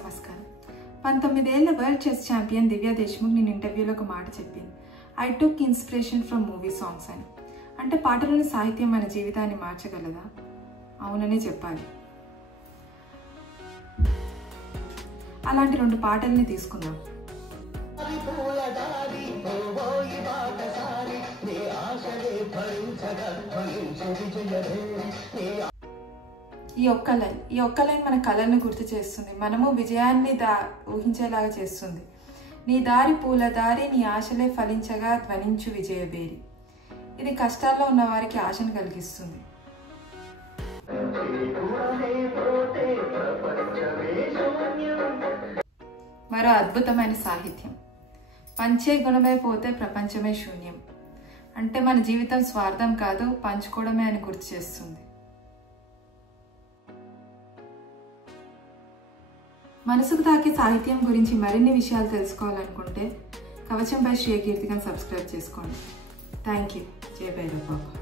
నమస్కారం. 19 ఏళ్ల world chess champion Divya Deshmukh నేను ఇంటర్వ్యూలో ఒక మాట చెప్పింది. I took inspiration from movie songs అని. అంటే పాటలోని సాహిత్యం మన జీవితాన్ని మార్చగలదా? అవుననే చెప్పాలి. అలాంటి 2 పాటల్ని తీసుకుందాం. ఈ ఒక్క లైన్ మన కళలను గుర్తు చేస్తుంది. మనము విజయాన్ని ఊహించేలాగా చేస్తుంది. నీ దారి పూల దారి, నీ ఆశలే ఫలించగా ధ్వనించు విజయబేరి. ఇది కష్టాల్లో ఉన్న వారికి ఆశను కలిగిస్తుంది. మరో అద్భుతమైన సాహిత్యం. పంచే గుణమైపోతే ప్రపంచమే శూన్యం. అంటే మన జీవితం స్వార్థం కాదు, పంచుకోవడమే అని గుర్తు చేస్తుంది. మనసుకు తాకే సాహిత్యం గురించి మరిన్ని విషయాలు తెలుసుకోవాలనుకుంటే కవచం బై శ్రీ కీర్తికను సబ్స్క్రైబ్ చేసుకోండి. Thank you. జై భైరవ్ బాబా.